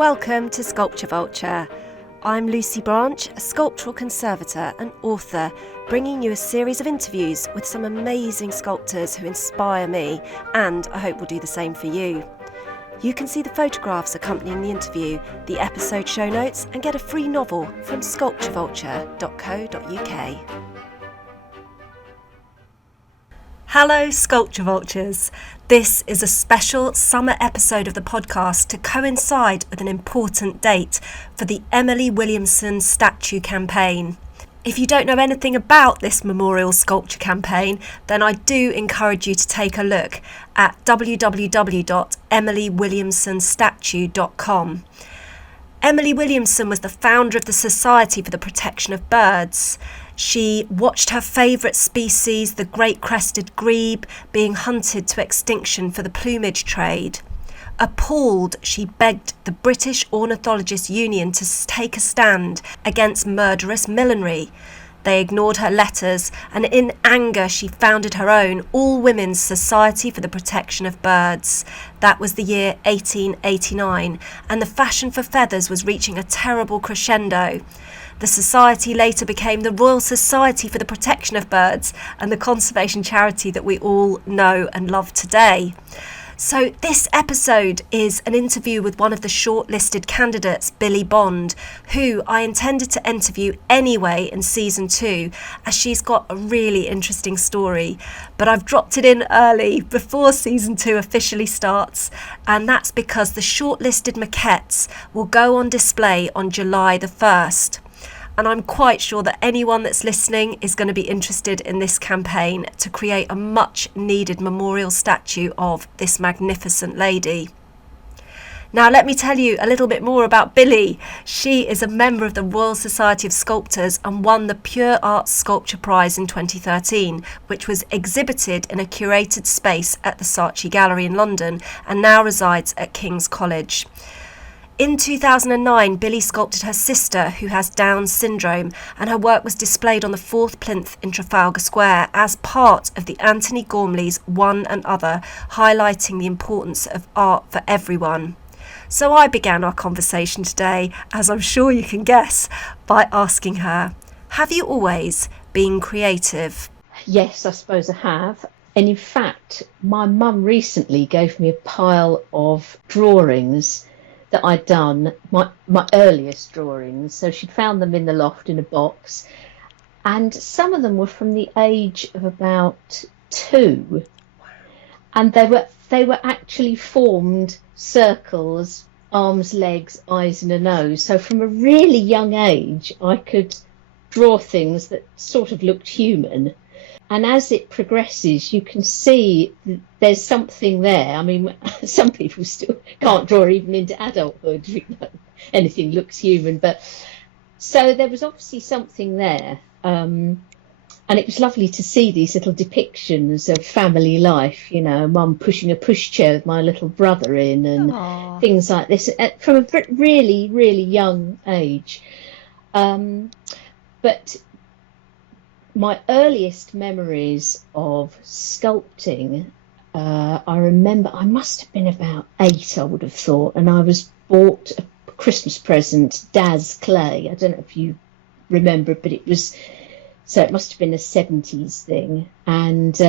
Welcome to Sculpture Vulture. I'm Lucy Branch, a sculptural conservator and author, bringing you a series of interviews with some amazing sculptors who inspire me, and I hope will do the same for you. You can see the photographs accompanying the interview, the episode show notes, and get a free novel from sculpturevulture.co.uk. Hello, Sculpture Vultures. This is a special summer episode of the podcast to coincide with an important date for the Emily Williamson statue campaign. If you don't know anything about this memorial sculpture campaign, then I do encourage you to take a look at www.emilywilliamsonstatue.com. Emily Williamson was the founder of the Society for the Protection of Birds. She watched her favourite species, the great crested grebe, being hunted to extinction for the plumage trade. Appalled, she begged the British Ornithologists' Union to take a stand against Murderous Millinery. They ignored her letters, and in anger she founded her own all-women's Society for the Protection of Birds. That was the year 1889, and the fashion for feathers was reaching a terrible crescendo. The society later became the Royal Society for the Protection of Birds and the conservation charity that we all know and love today. So this episode is an interview with one of the shortlisted candidates, Billie Bond, who I intended to interview anyway in season 2, as she's got a really interesting story. But I've dropped it in early before season 2 officially starts, and that's because the shortlisted maquettes will go on display on July the 1st. And I'm quite sure that anyone that's listening is going to be interested in this campaign to create a much needed memorial statue of this magnificent lady. Now let me tell you a little bit more about Billie. She is a member of the Royal Society of Sculptors and won the Pure Arts Sculpture Prize in 2013, which was exhibited in a curated space at the Saatchi Gallery in London and now resides at King's College. In 2009, Billie sculpted her sister, who has Down syndrome, and her work was displayed on the 4th plinth in Trafalgar Square as part of the Anthony Gormley's One and Other, highlighting the importance of art for everyone. So I began our conversation today, as I'm sure you can guess, by asking her, have you always been creative? Yes, I suppose I have. And in fact, my mum recently gave me a pile of drawings that I'd done, my earliest drawings. So she'd found them in the loft in a box, and some of them were from the age of about 2, and they were actually formed circles, arms, legs, eyes and a nose. So from a really young age I could draw things that sort of looked human. And as it progresses, you can see there's something there. I mean, some people still can't draw even into adulthood. Anything looks human. But so there was obviously something there. And it was lovely to see these little depictions of family life, you know, mum pushing a pushchair with my little brother in and Aww. Things like this from a really, really young age. But my earliest memories of sculpting, I remember I must have been about 8, I would have thought, and I was bought a Christmas present, Daz clay. I don't know if you remember, but it must have been a 70s thing, and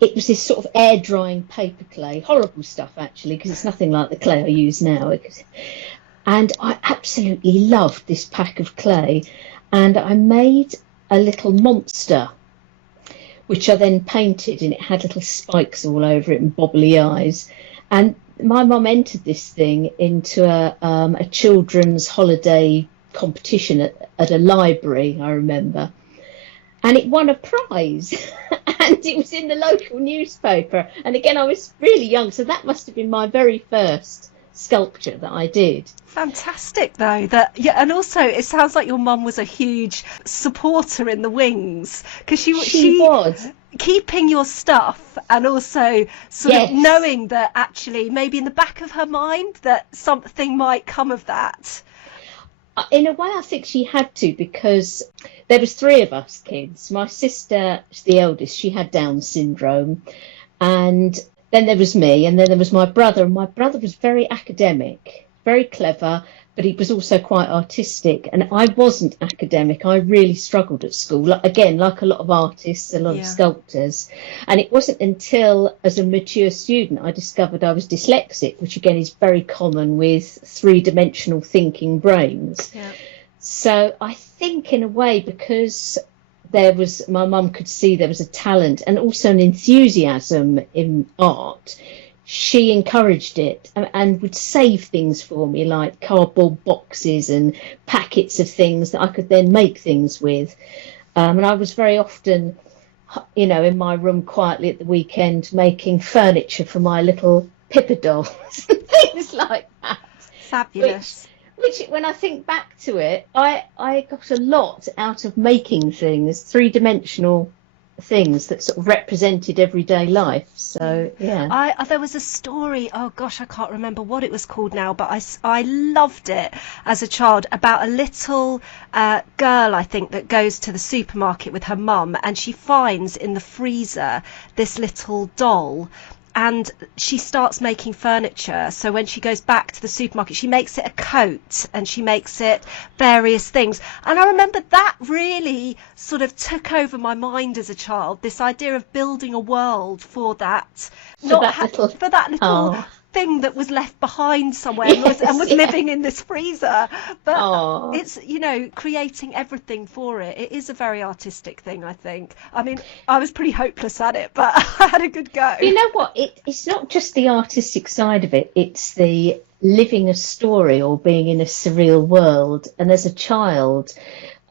it was this sort of air drying paper clay, horrible stuff actually, because it's nothing like the clay I use now. And I absolutely loved this pack of clay, and I made a little monster, which I then painted, and it had little spikes all over it and bobbly eyes. And my mum entered this thing into a children's holiday competition at a library, I remember. And it won a prize, and it was in the local newspaper. And again, I was really young, so that must have been my very first sculpture that I did. Fantastic though, and also it sounds like your mum was a huge supporter in the wings, because she was keeping your stuff and also sort of knowing that actually maybe in the back of her mind that something might come of that. In a way I think she had to, because there was 3 of us kids. My sister, the eldest, she had Down syndrome, and then there was me, and then there was my brother, and my brother was very academic. very clever, but he was also quite artistic. And I wasn't academic. I really struggled at school. Again, like a lot of artists, a lot of sculptors. And it wasn't until, as a mature student, I discovered I was dyslexic, which again is very common with three-dimensional thinking brains. Yeah. So I think in a way, because my mum could see there was a talent and also an enthusiasm in art, she encouraged it and would save things for me, like cardboard boxes and packets of things that I could then make things with. And I was very often, in my room quietly at the weekend, making furniture for my little Pippa dolls and things like that. Fabulous. Which, when I think back to it, I got a lot out of making things, three-dimensional things that sort of represented everyday life. So yeah, there was a story, oh gosh, I can't remember what it was called now, but I loved it as a child, about a little girl, I think, that goes to the supermarket with her mum, and she finds in the freezer this little doll, and she starts making furniture. So when she goes back to the supermarket, she makes it a coat and she makes it various things. And I remember that really sort of took over my mind as a child, this idea of building a world for that, for that little thing that was left behind somewhere and was living in this freezer. But it's, creating everything for it. It is a very artistic thing, I think. I mean, I was pretty hopeless at it, but I had a good go. You know what? It's not just the artistic side of it. It's the living a story or being in a surreal world. And as a child,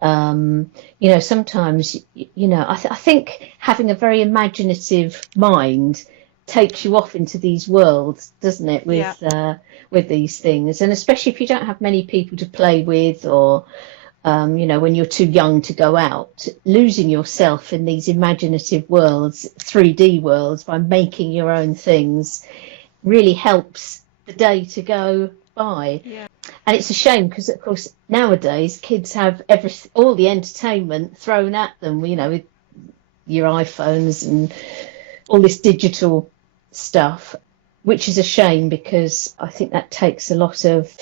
sometimes, I think having a very imaginative mind takes you off into these worlds, doesn't it, with these things, and especially if you don't have many people to play with, or when you're too young to go out, losing yourself in these imaginative worlds, 3D worlds, by making your own things really helps the day to go by. And it's a shame because, of course, nowadays kids have all the entertainment thrown at them, with your iPhones and all this digital stuff, which is a shame because I think that takes a lot of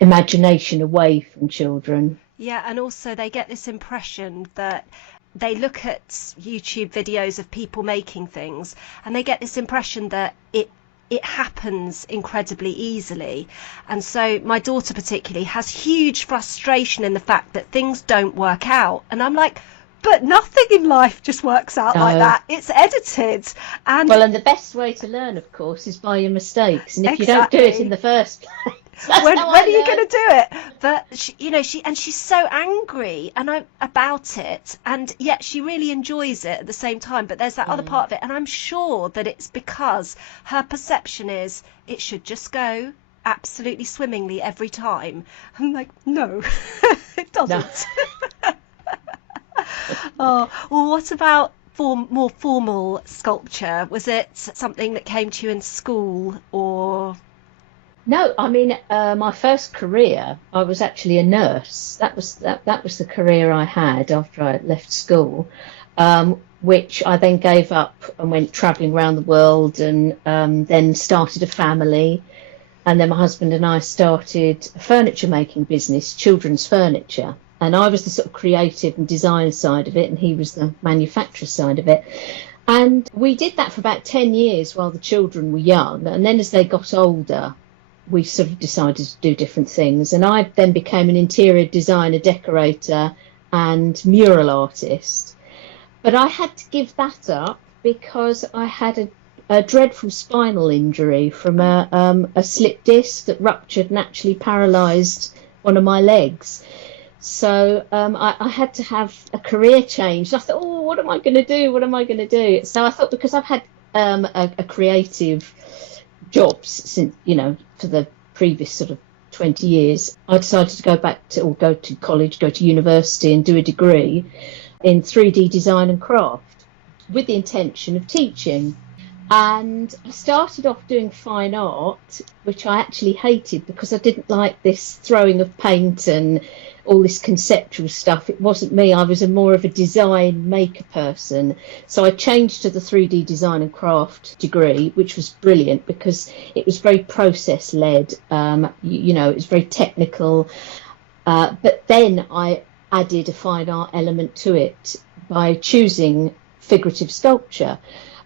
imagination away from children. Yeah, and also they get this impression that they look at YouTube videos of people making things and they get this impression that it happens incredibly easily. And so my daughter particularly has huge frustration in the fact that things don't work out. And I'm like, but nothing in life just works out like that. It's edited. And the best way to learn, of course, is by your mistakes. And if you don't do it in the first place, when are you going to do it? But she's so angry about it, and yet she really enjoys it at the same time. But there's that other part of it, and I'm sure that it's because her perception is it should just go absolutely swimmingly every time. I'm like, no, it doesn't. No. Well, what about more formal sculpture? Was it something that came to you in school, or? No, I mean, my first career, I was actually a nurse. That was the career I had after I left school, which I then gave up and went travelling around the world, and then started a family. And then my husband and I started a furniture making business, children's furniture. And I was the sort of creative and design side of it, and he was the manufacturer side of it. And we did that for about 10 years while the children were young. And then as they got older, we sort of decided to do different things. And I then became an interior designer, decorator, and mural artist. But I had to give that up because I had a dreadful spinal injury from a slip disc that ruptured and actually paralysed one of my legs. So I had to have a career change. I thought, what am I going to do? What am I going to do? So I thought, because I've had a creative jobs since, for the previous sort of 20 years, I decided to go to college, go to university and do a degree in 3D design and craft with the intention of teaching. And I started off doing fine art, which I actually hated because I didn't like this throwing of paint and all this conceptual stuff. It wasn't me. I was more of a design maker person. So I changed to the 3D design and craft degree, which was brilliant because it was very process led. It was very technical. But then I added a fine art element to it by choosing figurative sculpture.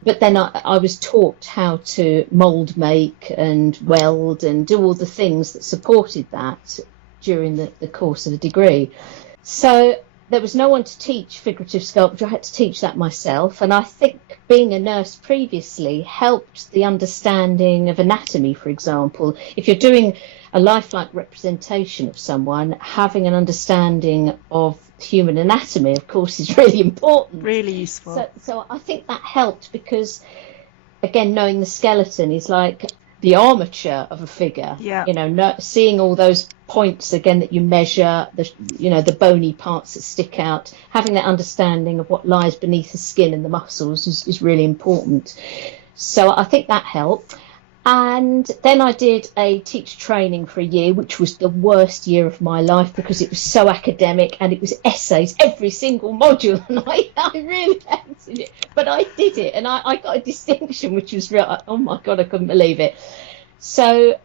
But then I was taught how to mould make and weld and do all the things that supported that during the course of the degree. So there was no one to teach figurative sculpture. I had to teach that myself. And I think being a nurse previously helped the understanding of anatomy, for example. If you're doing a lifelike representation of someone, having an understanding of human anatomy, of course, is really important. Really useful. So I think that helped because, again, knowing the skeleton is like the armature of a figure. Yeah. Seeing all those points again that you measure, the bony parts that stick out, having that understanding of what lies beneath the skin and the muscles is really important. So I think that helped. And then I did a teacher training for a year, which was the worst year of my life because it was so academic and it was essays, every single module. And I really hated it. But I did it and I got a distinction, which was real. Oh, my God, I couldn't believe it. So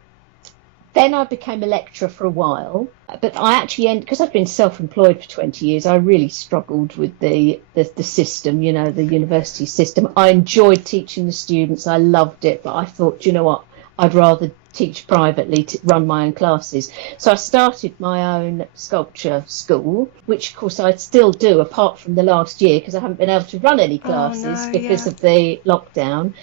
then I became a lecturer for a while. But I actually because I've been self-employed for 20 years, I really struggled with the system, the university system. I enjoyed teaching the students. I loved it. But I thought, you know what, I'd rather teach privately, to run my own classes. So I started my own sculpture school, which, of course, I still do, apart from the last year, because I haven't been able to run any classes because of the lockdown.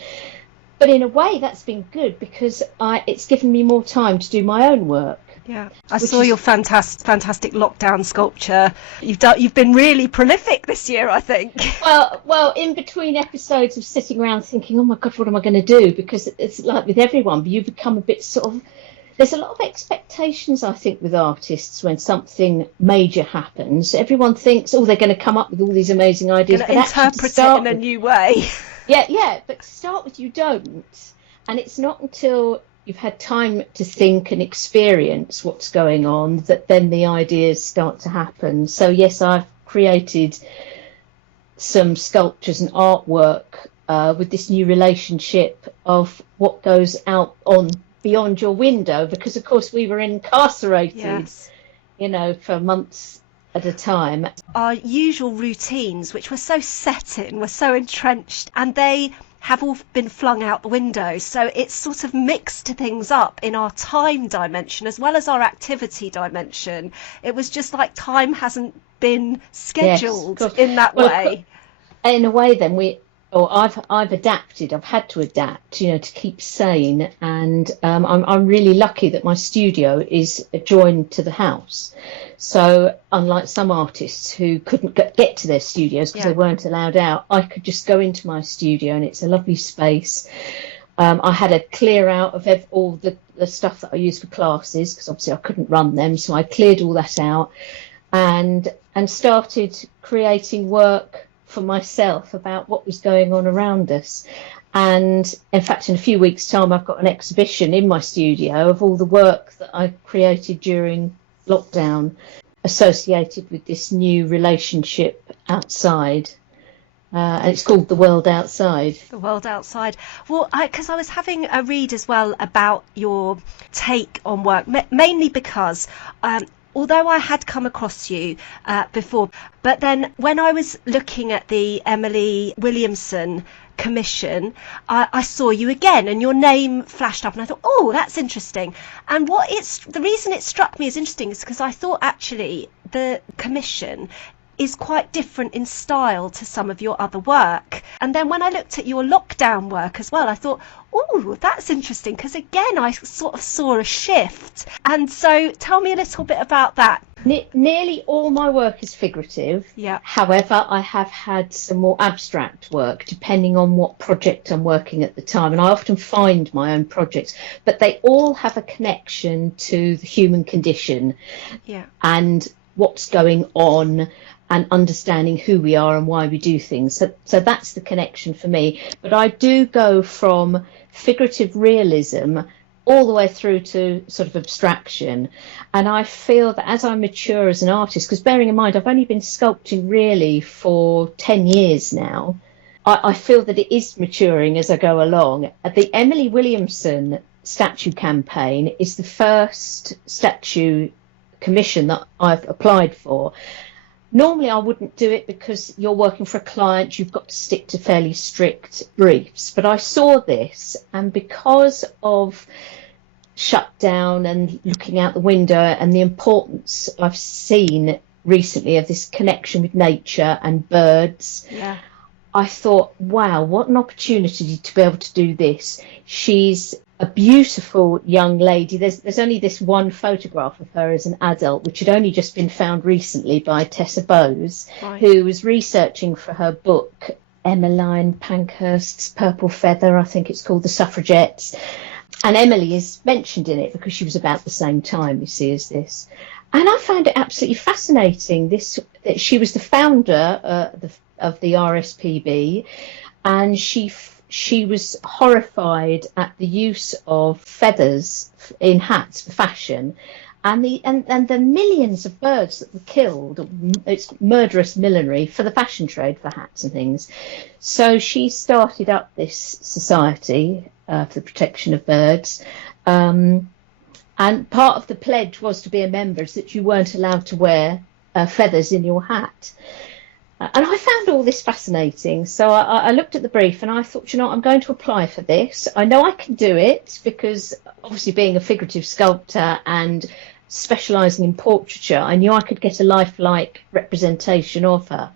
But in a way, that's been good because it's given me more time to do my own work. Yeah, I saw your fantastic lockdown sculpture. You've been really prolific this year, I think. Well, in between episodes of sitting around thinking, oh my God, what am I going to do? Because it's like with everyone, you become a bit sort of. There's a lot of expectations, I think, with artists when something major happens. Everyone thinks, oh, they're going to come up with all these amazing ideas, but interpret it in a new way. Yeah, but to start with, you don't, and it's not until you've had time to think and experience what's going on that then the ideas start to happen. So yes, I've created some sculptures and artwork with this new relationship of what goes out on beyond your window, because of course we were incarcerated, for months at a time. Our usual routines, which were so set in, were so entrenched, and they have all been flung out the window. So it's sort of mixed things up in our time dimension as well as our activity dimension. It was just like time hasn't been scheduled in that way. In a way, then I've adapted. I've had to adapt, to keep sane. And I'm really lucky that my studio is joined to the house. So unlike some artists who couldn't get to their studios because they weren't allowed out, I could just go into my studio and it's a lovely space. I had a clear out of all the stuff that I used for classes because obviously I couldn't run them. So I cleared all that out and started creating work for myself about what was going on around us. And in fact, in a few weeks' time, I've got an exhibition in my studio of all the work that I created during lockdown associated with this new relationship outside. And it's called The World Outside. The World Outside. Well, because I was having a read as well about your take on work, mainly because although I had come across you before, but then when I was looking at the Emily Williamson commission, I saw you again and your name flashed up and I thought, oh, that's interesting. And the reason it struck me as interesting is because I thought actually the commission is quite different in style to some of your other work. And then when I looked at your lockdown work as well, I thought, oh, that's interesting, because again, I sort of saw a shift. And so tell me a little bit about that. Nearly all my work is figurative. Yeah. However, I have had some more abstract work, depending on what project I'm working at the time. And I often find my own projects, but they all have a connection to the human condition. Yeah. And what's going on. and understanding who we are and why we do things. So that's the connection for me. But I do go from figurative realism all the way through to sort of abstraction. And I feel that as I mature as an artist, because bearing in mind, I've only been sculpting really for 10 years now, I feel that it is maturing as I go along. The Emily Williamson statue campaign is the first statue commission that I've applied for. Normally I wouldn't do it because you're working for a client, you've got to stick to fairly strict briefs. But I saw this, and because of shutdown and looking out the window and the importance I've seen recently of this connection with nature and birds, I thought, wow, what an opportunity to be able to do this. She's a beautiful young lady. There's only this one photograph of her as an adult, which had only just been found recently by Tessa Bowes, who was researching for her book, Emmeline Pankhurst's Purple Feather, I think it's called, The Suffragettes. And Emily is mentioned in it because she was about the same time, you see, as this. And I found it absolutely fascinating, that she was the founder of the RSPB, and she was horrified at the use of feathers in hats for fashion, and the millions of birds that were killed. It's Murderous Millinery for the fashion trade for hats and things. So she started up this society for the protection of birds. And part of the pledge was to be a member, is that you weren't allowed to wear feathers in your hat. And I found all this fascinating. So I looked at the brief and I thought, I'm going to apply for this. I know I can do it because obviously being a figurative sculptor and specialising in portraiture, I knew I could get a lifelike representation of her.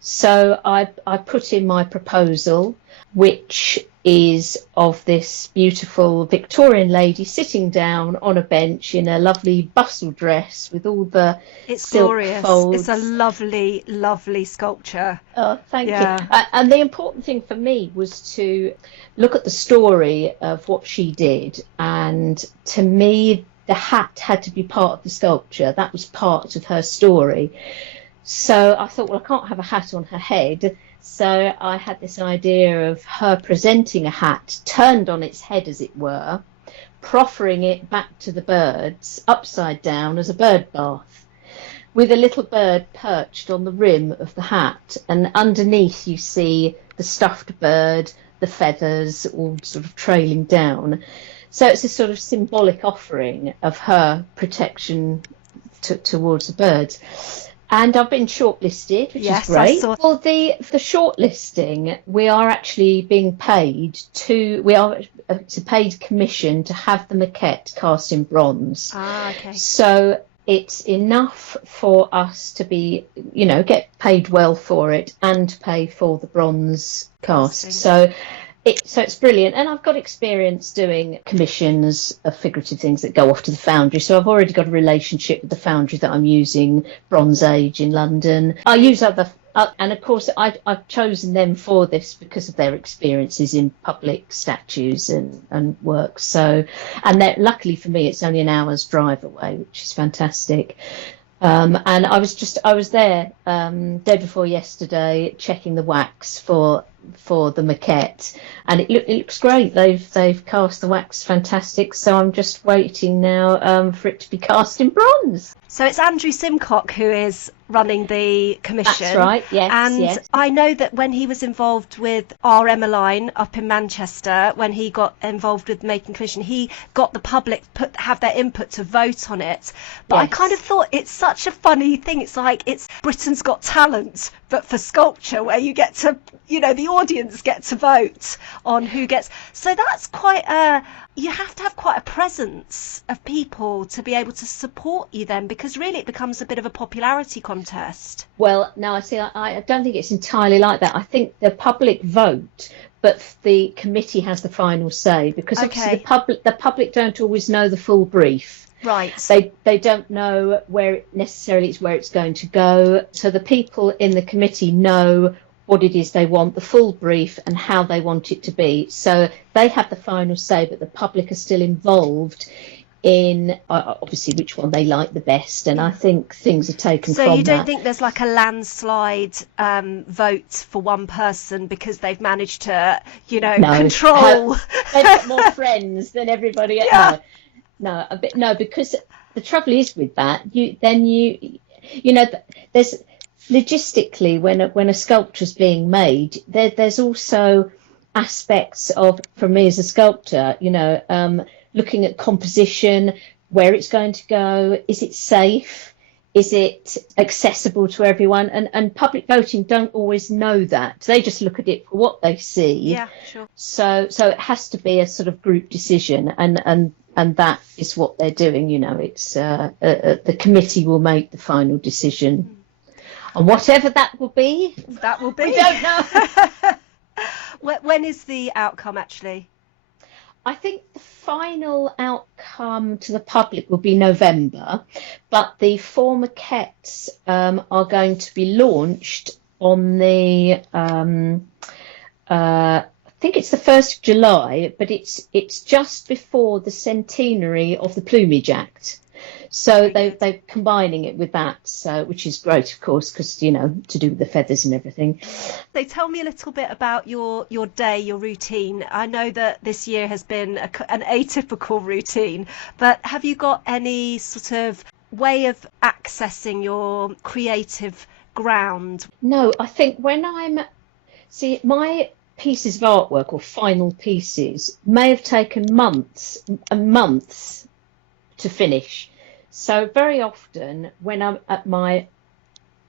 So I put in my proposal, which is of this beautiful Victorian lady sitting down on a bench in a lovely bustle dress with all the silk glorious folds. It's a lovely, lovely sculpture. Oh, thank you. And the important thing for me was to look at the story of what she did. And to me, the hat had to be part of the sculpture. That was part of her story. So I thought, well, I can't have a hat on her head. So I had this idea of her presenting a hat turned on its head, as it were, proffering it back to the birds upside down as a bird bath, with a little bird perched on the rim of the hat. And underneath you see the stuffed bird, the feathers all sort of trailing down. So it's a sort of symbolic offering of her protection towards the birds. And I've been shortlisted, which is great. For the shortlisting, we are actually being paid it's a paid commission to have the maquette cast in bronze. Okay. So it's enough for us to be, get paid well for it and pay for the bronze cast. So it's brilliant. And I've got experience doing commissions of figurative things that go off to the foundry. So I've already got a relationship with the foundry that I'm using, Bronze Age in London. I use other, and of course I've chosen them for this because of their experiences in public statues and works. So, and luckily for me, it's only an hour's drive away, which is fantastic. And I was there day before yesterday checking the wax for the maquette, and it looks great. They've cast the wax fantastic, so I'm just waiting now for it to be cast in bronze. So it's Andrew Simcock who is running the commission. That's right, yes. And yes. I know that when he was involved with our Emmeline up in Manchester, when he got involved with making commission, he got the public have their input to vote on it. But yes. I kind of thought it's such a funny thing. It's like it's Britain's Got Talent, but for sculpture, where you get to, the audience get to vote on who gets. So that's you have to have quite a presence of people to be able to support you then, because really it becomes a bit of a popularity contest. Well, no, I don't think it's entirely like that. I think the public vote, but the committee has the final say, because obviously the public don't always know the full brief. Right. They don't know where it's going to go. So the people in the committee know what it is they want, the full brief, and how they want it to be. So they have the final say, but the public are still involved in obviously which one they like the best, and I think things are taken So from you don't that. think there's like a landslide vote for one person because they've managed to, No, control? they've got more friends than everybody else. Yeah. No, a bit, no, because the trouble is with that, there's logistically when a sculpture's being made, there's also aspects of, for me as a sculptor, looking at composition, where it's going to go, is it safe? Is it accessible to everyone? And public voting don't always know that. They just look at it for what they see. Yeah, sure. So it has to be a sort of group decision, and that is what they're doing. It's the committee will make the final decision, and whatever that will be, we don't know. When is the outcome actually? I think the final outcome to the public will be November, but the 4 maquettes are going to be launched on the I think it's the 1st of July, but it's just before the centenary of the Plumage Act. So they're combining it with that, which is great, of course, because, to do with the feathers and everything. So tell me a little bit about your day, your routine. I know that this year has been an atypical routine, but have you got any sort of way of accessing your creative ground? No, I think my pieces of artwork or final pieces may have taken months and months to finish. So very often when I'm at my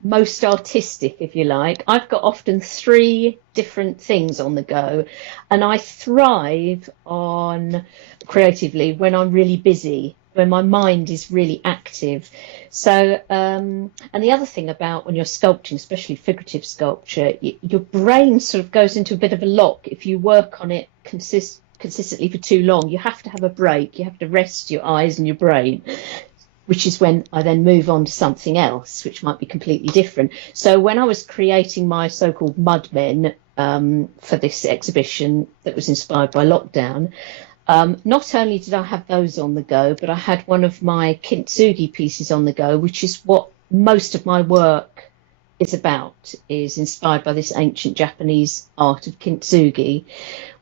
most artistic, if you like, I've got often 3 different things on the go, and I thrive on creatively when I'm really busy, when my mind is really active. So and the other thing about when you're sculpting, especially figurative sculpture, your brain sort of goes into a bit of a lock. If you work on it consistently for too long, you have to have a break. You have to rest your eyes and your brain, which is when I then move on to something else, which might be completely different. So when I was creating my so-called mud men for this exhibition that was inspired by lockdown, not only did I have those on the go, but I had one of my kintsugi pieces on the go, which is what most of my work is about, is inspired by this ancient Japanese art of kintsugi,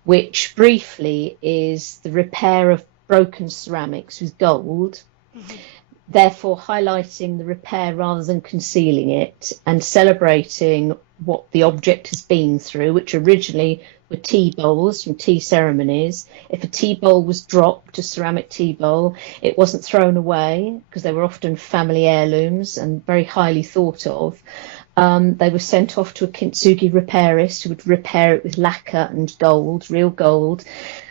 which briefly is the repair of broken ceramics with gold. Mm-hmm. Therefore highlighting the repair rather than concealing it, and celebrating what the object has been through, which originally were tea bowls from tea ceremonies. If a tea bowl was dropped, a ceramic tea bowl, it wasn't thrown away because they were often family heirlooms and very highly thought of. They were sent off to a kintsugi repairist who would repair it with lacquer and gold, real gold.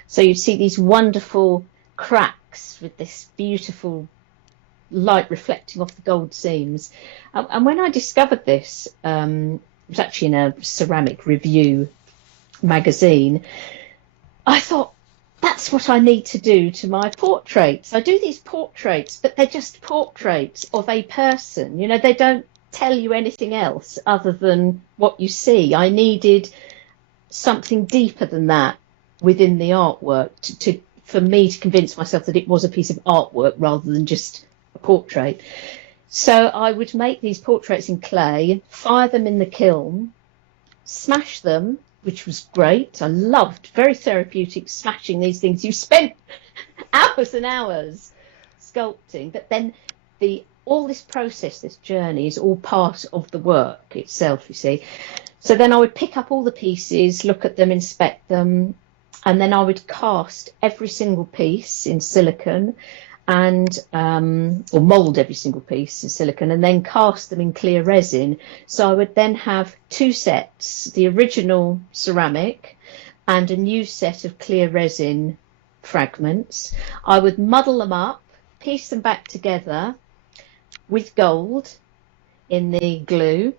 So you'd see these wonderful cracks with this beautiful light reflecting off the gold seams. And when I discovered this, it was actually in a ceramic review magazine, I thought, that's what I need to do to my portraits. I do these portraits, but they're just portraits of a person. They don't tell you anything else other than what you see. I needed something deeper than that within the artwork for me to convince myself that it was a piece of artwork rather than just a portrait. So I would make these portraits in clay, fire them in the kiln, smash them, which was great. I loved, very therapeutic, smashing these things. You spent hours and hours sculpting, but then all this process, this journey, is all part of the work itself, you see. So then I would pick up all the pieces, look at them, inspect them, and then I would cast every single piece in silicone, and or mould every single piece in silicone, and then cast them in clear resin. So I would then have 2 sets, the original ceramic and a new set of clear resin fragments. I would muddle them up, piece them back together with gold in the glue.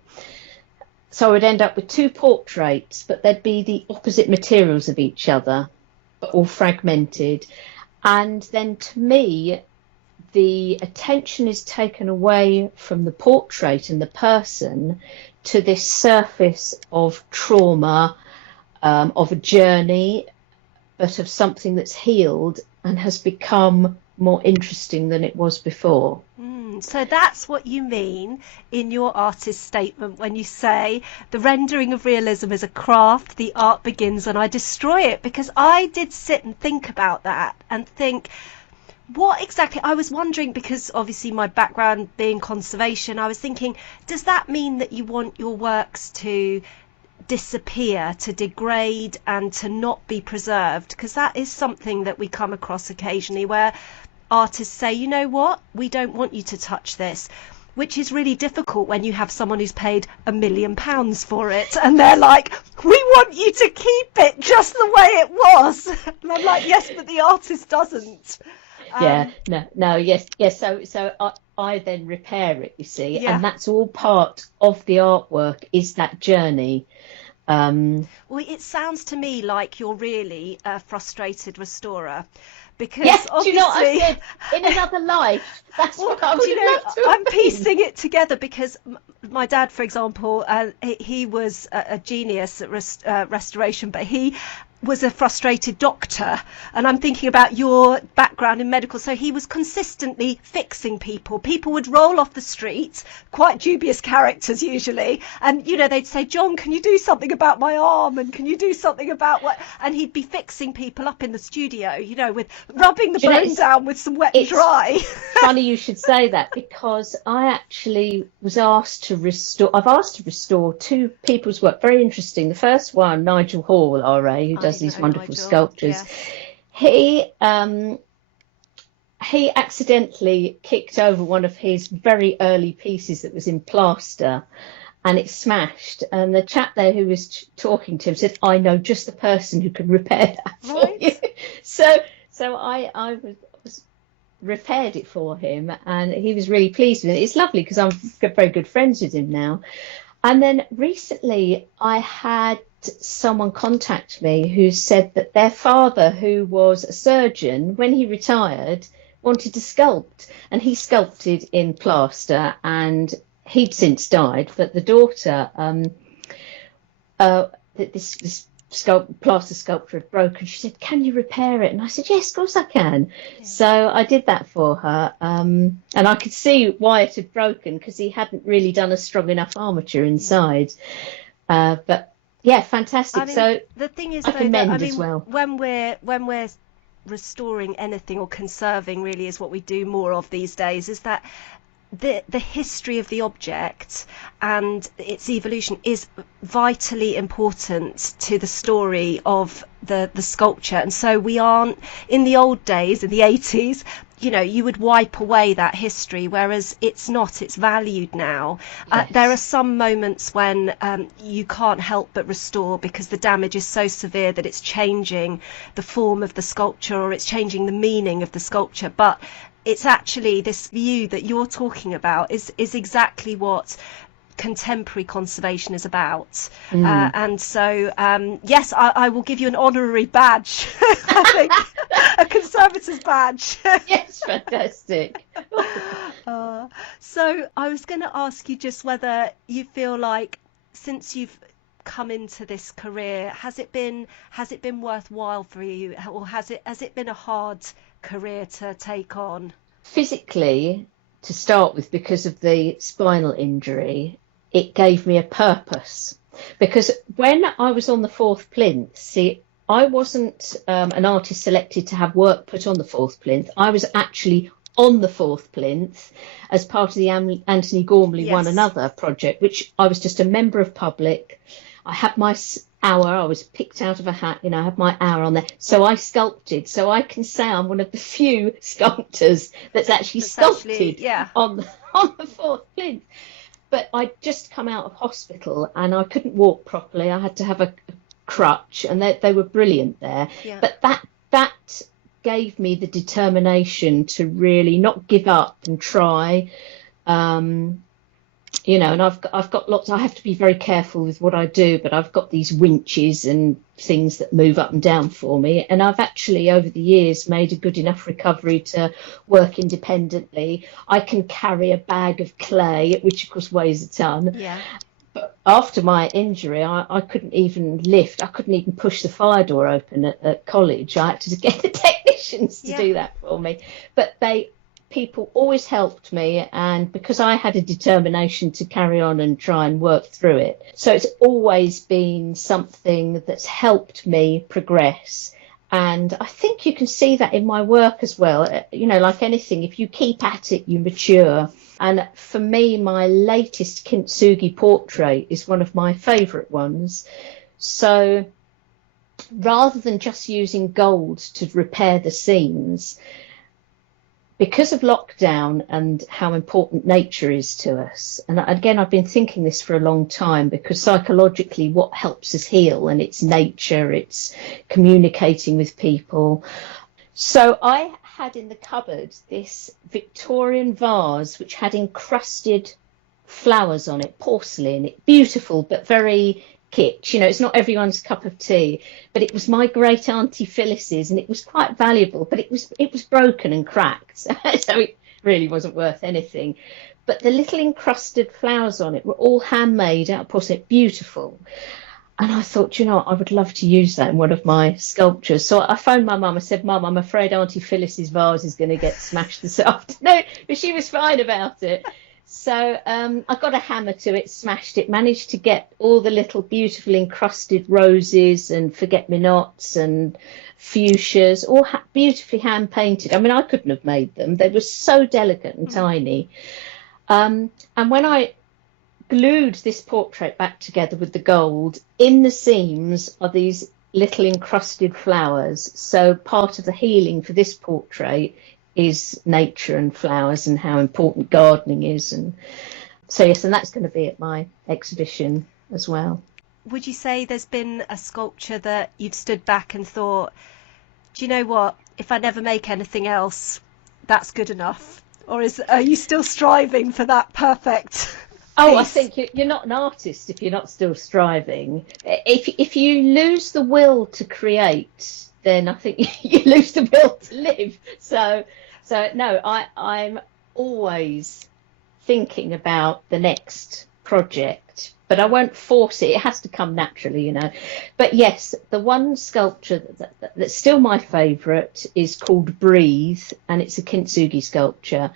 So I would end up with 2 portraits, but they'd be the opposite materials of each other, but all fragmented. And then to me, the attention is taken away from the portrait and the person to this surface of trauma, of a journey, but of something that's healed and has become more interesting than it was before. So that's what you mean in your artist statement when you say the rendering of realism is a craft, the art begins when I destroy it. Because I did sit and think about that and think, what exactly? I was wondering, because obviously my background being conservation, I was thinking, does that mean that you want your works to disappear, to degrade, and to not be preserved? Because that is something that we come across occasionally, where artists say, you know what, we don't want you to touch this, which is really difficult when you have someone who's paid £1 million for it and they're like, we want you to keep it just the way it was. And I'm like, yes, but the artist doesn't. Yes. I then repair it, you see, Yeah. and that's all part of the artwork, is that journey. Well, it sounds to me like you're really a frustrated restorer. Because yes, obviously, do you know what I said? In another life, that's what I would love to I'm piecing it together because my dad, for example, he was a genius at restoration, but he was a frustrated doctor. And I'm thinking about your background in medical. So he was consistently fixing people. People would roll off the street, quite dubious characters usually, and they'd say, John, can you do something about my arm, and can you do something about what? And he'd be fixing people up in the studio, with rubbing the bone down with some wet and dry. Funny you should say that, because I actually was asked to restore. I've asked to restore two people's work. Very interesting. The first one, Nigel Hall, RA, who does these wonderful sculptures. Yes. He accidentally kicked over one of his very early pieces that was in plaster, and it smashed. And the chap there who was talking to him said, I know just the person who can repair that for you. So I was repaired it for him, and he was really pleased with it. It's lovely because I'm very good friends with him now. And then recently I had someone contact me who said that their father, who was a surgeon, when he retired, wanted to sculpt, and he sculpted in plaster, and he'd since died. But the daughter, this plaster sculpture had broken. She said, can you repair it? And I said, yes, of course I can. Yeah. So I did that for her, and I could see why it had broken, because he hadn't really done a strong enough armature inside. But yeah, fantastic. I mean, so the thing is, I can mend as well. When we're restoring anything, or conserving really is what we do more of these days, is that the history of the object and its evolution is vitally important to the story of the sculpture. And so we aren't, in the old days, in the 80s, you would wipe away that history, whereas it's valued now. Yes. There are some moments when you can't help but restore, because the damage is so severe that it's changing the form of the sculpture, or it's changing the meaning of the sculpture. But it's actually this view that you're talking about is exactly what contemporary conservation is about. And so yes, I will give you an honorary badge. I think a conservator's badge. Yes, fantastic. So I was going to ask you just whether you feel like, since you've come into this career, has it been worthwhile for you, or has it been a hard career to take on? Physically, to start with, because of the spinal injury, it gave me a purpose. Because when I was on the fourth plinth, see, I wasn't an artist selected to have work put on the fourth plinth. I was actually on the fourth plinth as part of the Anthony Gormley One Another project, which I was just a member of public. I had my hour, I was picked out of a hat, I had my hour on there. So I sculpted. So I can say I'm one of the few sculptors that's actually sculpted on the fourth plinth. But I'd just come out of hospital and I couldn't walk properly. I had to have a crutch, and they were brilliant there. Yeah. But that gave me the determination to really not give up and try. And I've got lots. I have to be very careful with what I do, but I've got these winches and things that move up and down for me. And I've actually, over the years, made a good enough recovery to work independently. I can carry a bag of clay, which of course weighs a ton. Yeah. But after my injury, I couldn't even lift. I couldn't even push the fire door open at college. I had to get the technicians to Yeah. do that for me. But people always helped me, and because I had a determination to carry on and try and work through it, so it's always been something that's helped me progress. And I think you can see that in my work as well. You know, like anything, if you keep at it, you mature. And for me, my latest kintsugi portrait is one of my favourite ones. So rather than just using gold to repair the seams, because of lockdown and how important nature is to us, and again, I've been thinking this for a long time, because psychologically what helps us heal, and it's nature, it's communicating with people. So I had in the cupboard this Victorian vase which had encrusted flowers on it, porcelain, beautiful but very kitsch. You know, it's not everyone's cup of tea, but it was my great auntie Phyllis's, and it was quite valuable, but it was broken and cracked, so it really wasn't worth anything. But the little encrusted flowers on it were all handmade out of porcelain, beautiful. And I thought, you know, I would love to use that in one of my sculptures. So I phoned my mum. I said, Mum, I'm afraid Auntie Phyllis's vase is going to get smashed this afternoon. But she was fine about it. So I got a hammer to it, smashed it, managed to get all the little beautiful encrusted roses and forget-me-nots and fuchsias, all beautifully hand-painted. I mean, I couldn't have made them. They were so delicate and tiny. And when I glued this portrait back together with the gold, in the seams are these little encrusted flowers. So part of the healing for this portrait is nature and flowers and how important gardening is. And so, yes, and that's going to be at my exhibition as well. Would you say there's been a sculpture that you've stood back and thought, do you know what, if I never make anything else, that's good enough? Or are you still striving for that perfect Oh, piece? I think you're not an artist if you're not still striving. If you lose the will to create, then I think you lose the will to live. So no, I'm always thinking about the next project, but I won't force it. It has to come naturally, you know. But yes, the one sculpture that's still my favourite is called Breathe, and it's a kintsugi sculpture.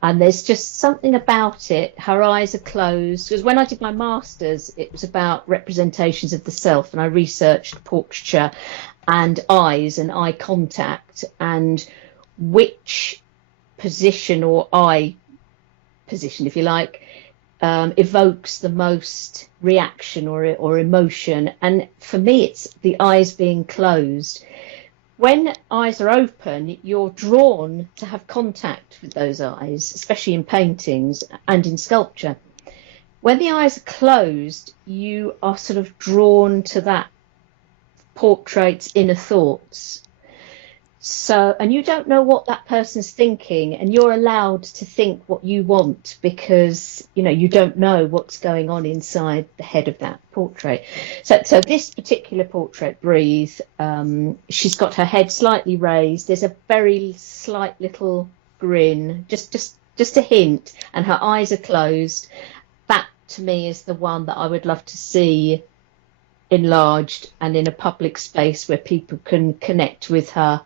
And there's just something about it. Her eyes are closed. Because when I did my master's, it was about representations of the self, and I researched portraiture and eyes and eye contact and which position or eye position, if you like, evokes the most reaction or emotion. And for me, it's the eyes being closed. When eyes are open, you're drawn to have contact with those eyes, especially in paintings and in sculpture. When the eyes are closed, you are sort of drawn to that portrait's inner thoughts. So, and you don't know what that person's thinking, and you're allowed to think what you want because, you know, you don't know what's going on inside the head of that portrait. So this particular portrait, Breathe, she's got her head slightly raised. There's a very slight little grin, just a hint, and her eyes are closed. That, to me, is the one that I would love to see enlarged and in a public space where people can connect with her.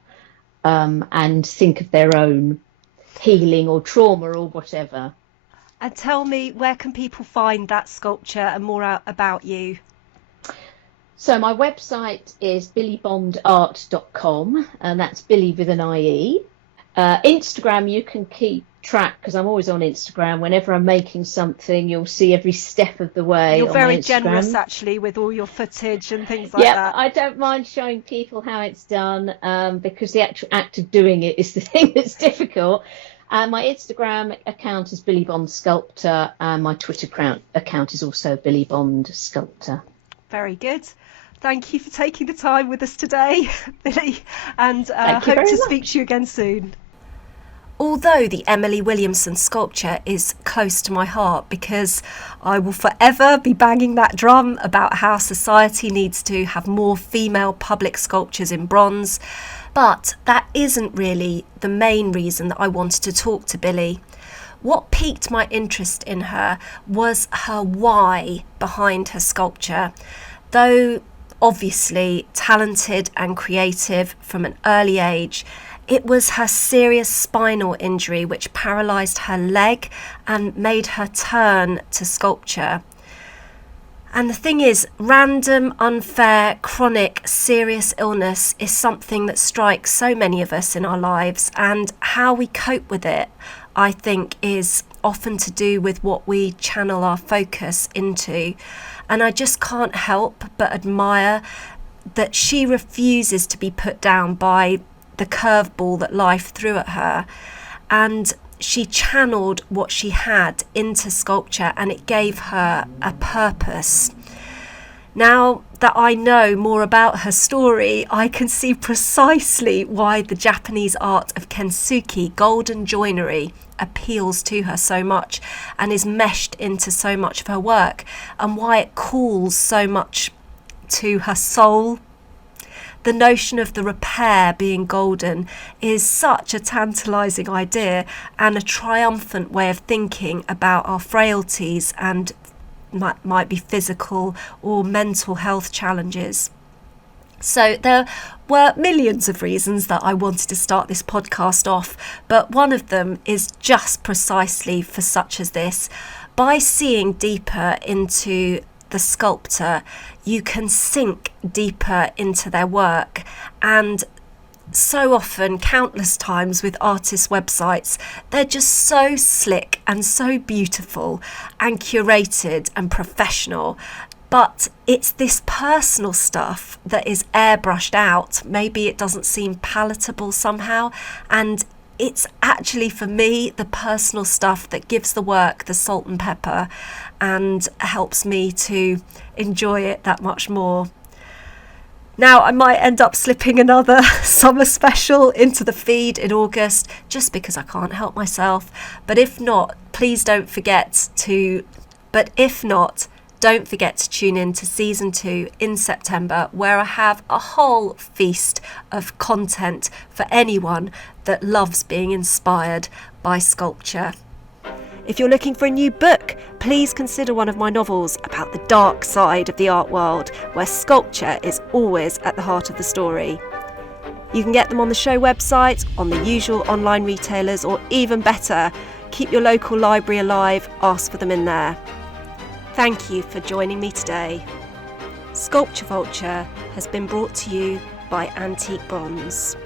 And think of their own healing or trauma or whatever. And tell me, where can people find that sculpture and more about you? So my website is billiebondart.com, and that's Billie with an IE. Instagram, you can keep track because I'm always on Instagram. Whenever I'm making something, you'll see every step of the way. You're very on generous, actually, with all your footage and things like that. Yeah, I don't mind showing people how it's done because the actual act of doing it is the thing that's difficult. My Instagram account is Billie Bond Sculptor, and my Twitter account is also Billie Bond Sculptor. Very good. Thank you for taking the time with us today, Billie, and hope to speak to you again soon. Although the Emily Williamson sculpture is close to my heart because I will forever be banging that drum about how society needs to have more female public sculptures in bronze, but that isn't really the main reason that I wanted to talk to Billie. What piqued my interest in her was her why behind her sculpture. Though obviously talented and creative from an early age, it was her serious spinal injury which paralysed her leg and made her turn to sculpture. And the thing is, random, unfair, chronic, serious illness is something that strikes so many of us in our lives, and how we cope with it, I think, is often to do with what we channel our focus into. And I just can't help but admire that she refuses to be put down by the curveball that life threw at her, and she channeled what she had into sculpture, and it gave her a purpose. Now that I know more about her story, I can see precisely why the Japanese art of kintsugi, golden joinery, appeals to her so much and is meshed into so much of her work, and why it calls so much to her soul. The notion of the repair being golden is such a tantalising idea and a triumphant way of thinking about our frailties and might be physical or mental health challenges. So there were millions of reasons that I wanted to start this podcast off, but one of them is just precisely for such as this. By seeing deeper into the sculptor, you can sink deeper into their work. And so often, countless times with artists' websites, they're just so slick and so beautiful and curated and professional. But it's this personal stuff that is airbrushed out. Maybe it doesn't seem palatable somehow, and it's actually, for me, the personal stuff that gives the work the salt and pepper and helps me to enjoy it that much more. Now, I might end up slipping another summer special into the feed in August just because I can't help myself. But if not, don't forget to tune in to season 2 in September, where I have a whole feast of content for anyone that loves being inspired by sculpture. If you're looking for a new book, please consider one of my novels about the dark side of the art world, where sculpture is always at the heart of the story. You can get them on the show website, on the usual online retailers, or even better, keep your local library alive, ask for them in there. Thank you for joining me today. Sculpture Vulture has been brought to you by Antique Bronze.